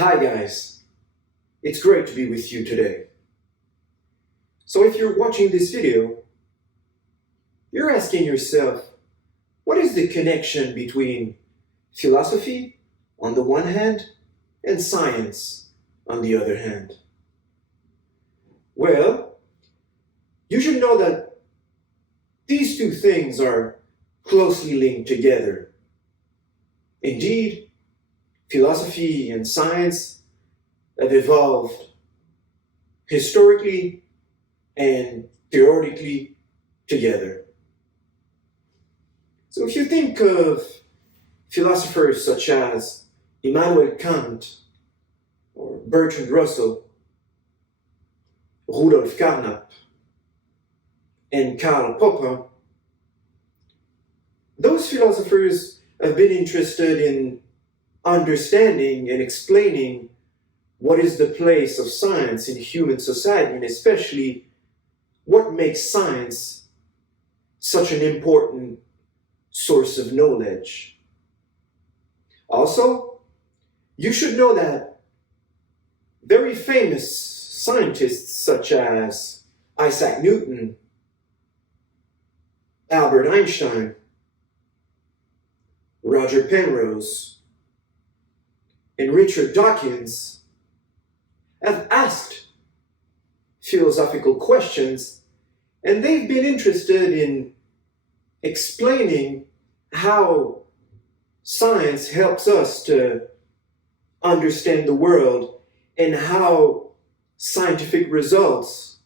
Hi guys, it's great to be with you today. So if you're watching this video, you're asking yourself, what is the connection between philosophy on the one hand and science on the other hand? Well, you should know that these two things are closely linked together. Indeed, philosophy and science have evolved historically and theoretically together. So if you think of philosophers such as Immanuel Kant or Bertrand Russell, Rudolf Carnap, and Karl Popper, those philosophers have been interested in understanding and explaining what is the place of science in human society, and especially what makes science such an important source of knowledge. Also, you should know that very famous scientists such as Isaac Newton, Albert Einstein, Roger Penrose, and Richard Dawkins have asked philosophical questions, and they've been interested in explaining how science helps us to understand the world and how scientific results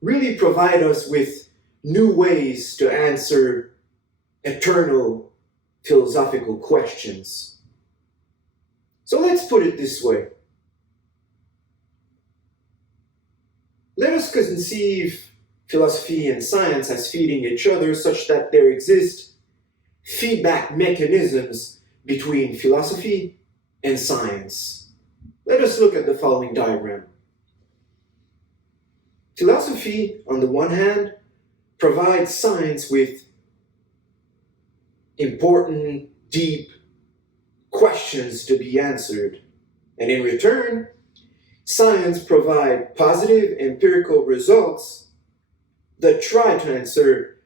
really provide us with new ways to answer eternal philosophical questions. So let's put it this way. Let us conceive philosophy and science as feeding each other such that there exist feedback mechanisms between philosophy and science. Let us look at the following diagram. Philosophy, on the one hand, provides science with important, deep questions to be answered. And in return, science provides positive empirical results that try to answer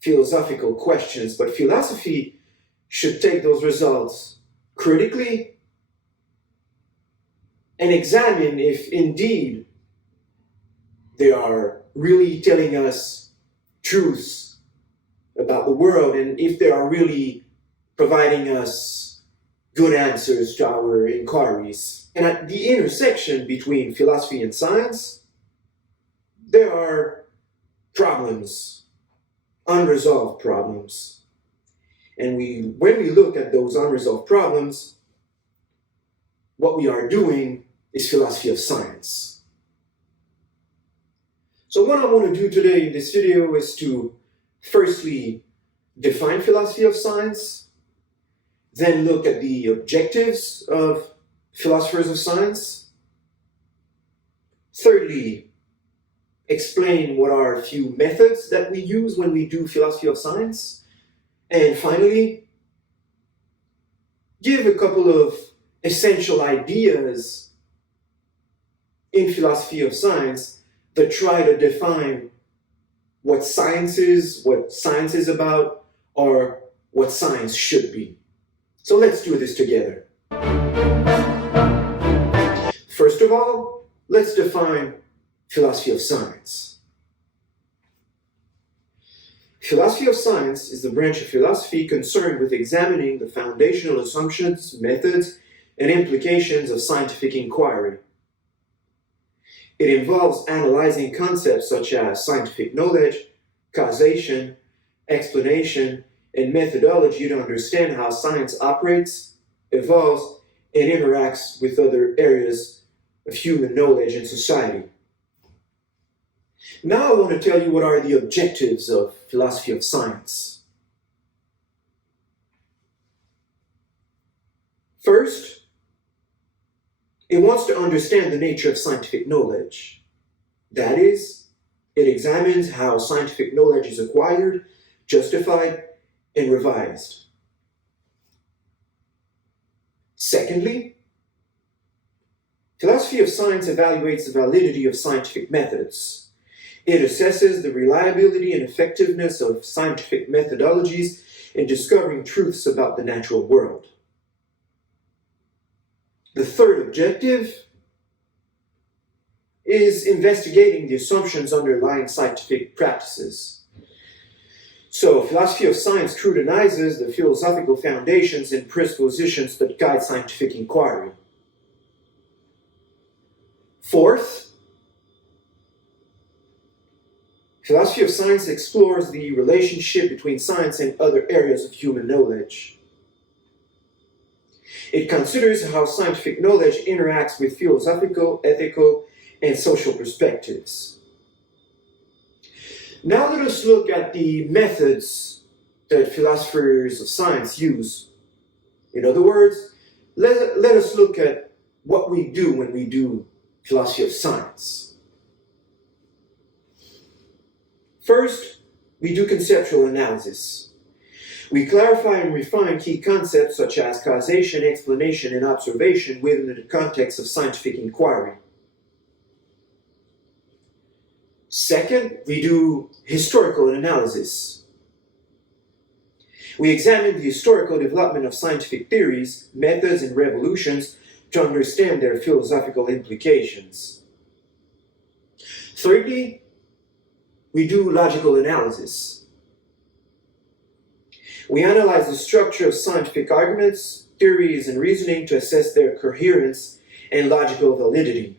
philosophical questions, but philosophy should take those results critically and examine if indeed they are really telling us truths about the world and if they are really providing us good answers to our inquiries. And at the intersection between philosophy and science, there are problems, unresolved problems. And when we look at those unresolved problems, what we are doing is philosophy of science. So what I want to do today in this video is to firstly define philosophy of science, then look at the objectives of philosophers of science, thirdly, explain what are a few methods that we use when we do philosophy of science, and finally, give a couple of essential ideas in philosophy of science that try to define what science is about, or what science should be. So let's do this together. First of all, let's define philosophy of science. Philosophy of science is the branch of philosophy concerned with examining the foundational assumptions, methods, and implications of scientific inquiry. It involves analyzing concepts such as scientific knowledge, causation, explanation, and methodology to understand how science operates, evolves, and interacts with other areas of human knowledge and society. Now I want to tell you what are the objectives of philosophy of science. First, it wants to understand the nature of scientific knowledge. That is, it examines how scientific knowledge is acquired, justified, and revised. Secondly, Philosophy of science evaluates the validity of scientific methods. It assesses the reliability and effectiveness of scientific methodologies in discovering truths about the natural world. The third objective is investigating the assumptions underlying scientific practices. So, philosophy of science scrutinizes the philosophical foundations and presuppositions that guide scientific inquiry. Fourth, philosophy of science explores the relationship between science and other areas of human knowledge. It considers how scientific knowledge interacts with philosophical, ethical, and social perspectives. Now let us look at the methods that philosophers of science use. In other words, let us look at what we do when we do philosophy of science. First, we do conceptual analysis. We clarify and refine key concepts such as causation, explanation, and observation within the context of scientific inquiry. Second, we do historical analysis. We examine the historical development of scientific theories, methods, and revolutions to understand their philosophical implications. Thirdly, we do logical analysis. We analyze the structure of scientific arguments, theories, and reasoning to assess their coherence and logical validity.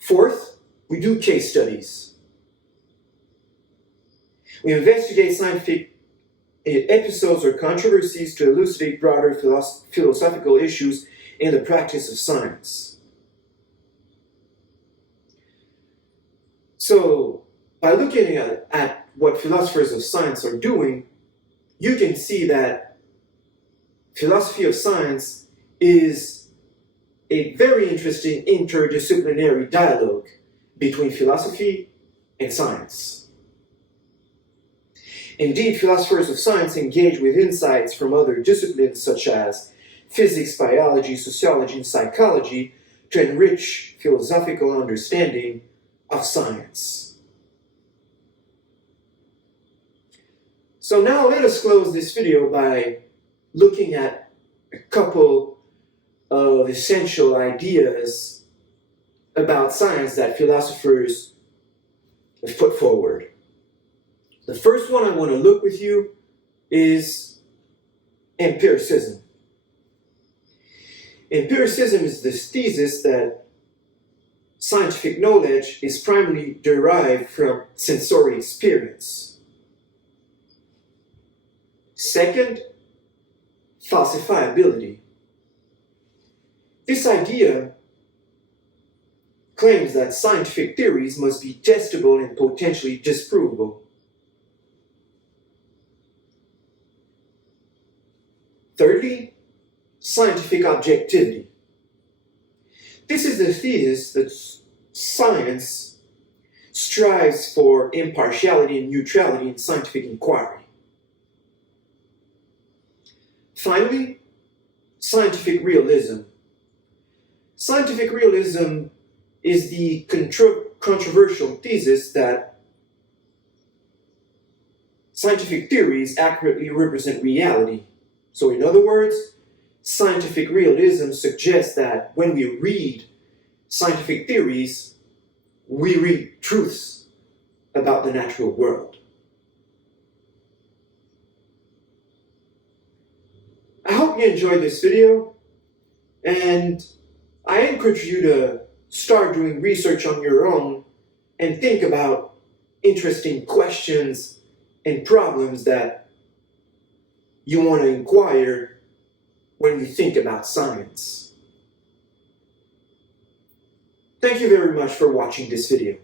Fourth, we do case studies. We investigate scientific episodes or controversies to elucidate broader philosophical issues in the practice of science. So, by looking at what philosophers of science are doing, you can see that philosophy of science is a very interesting interdisciplinary dialogue between philosophy and science. Indeed, philosophers of science engage with insights from other disciplines such as physics, biology, sociology, and psychology to enrich philosophical understanding of science. So now let us close this video by looking at a couple of essential ideas about science that philosophers have put forward. The first one I want to look with you is empiricism. Empiricism is this thesis that scientific knowledge is primarily derived from sensory experience. Second, falsifiability. This idea claims that scientific theories must be testable and potentially disprovable. Thirdly, scientific objectivity. This is the thesis that science strives for impartiality and neutrality in scientific inquiry. Finally, scientific realism. Scientific realism is the controversial thesis that scientific theories accurately represent reality. So in other words, scientific realism suggests that when we read scientific theories, we read truths about the natural world. I hope you enjoyed this video, and I encourage you to start doing research on your own and think about interesting questions and problems that you want to inquire when you think about science. Thank you very much for watching this video.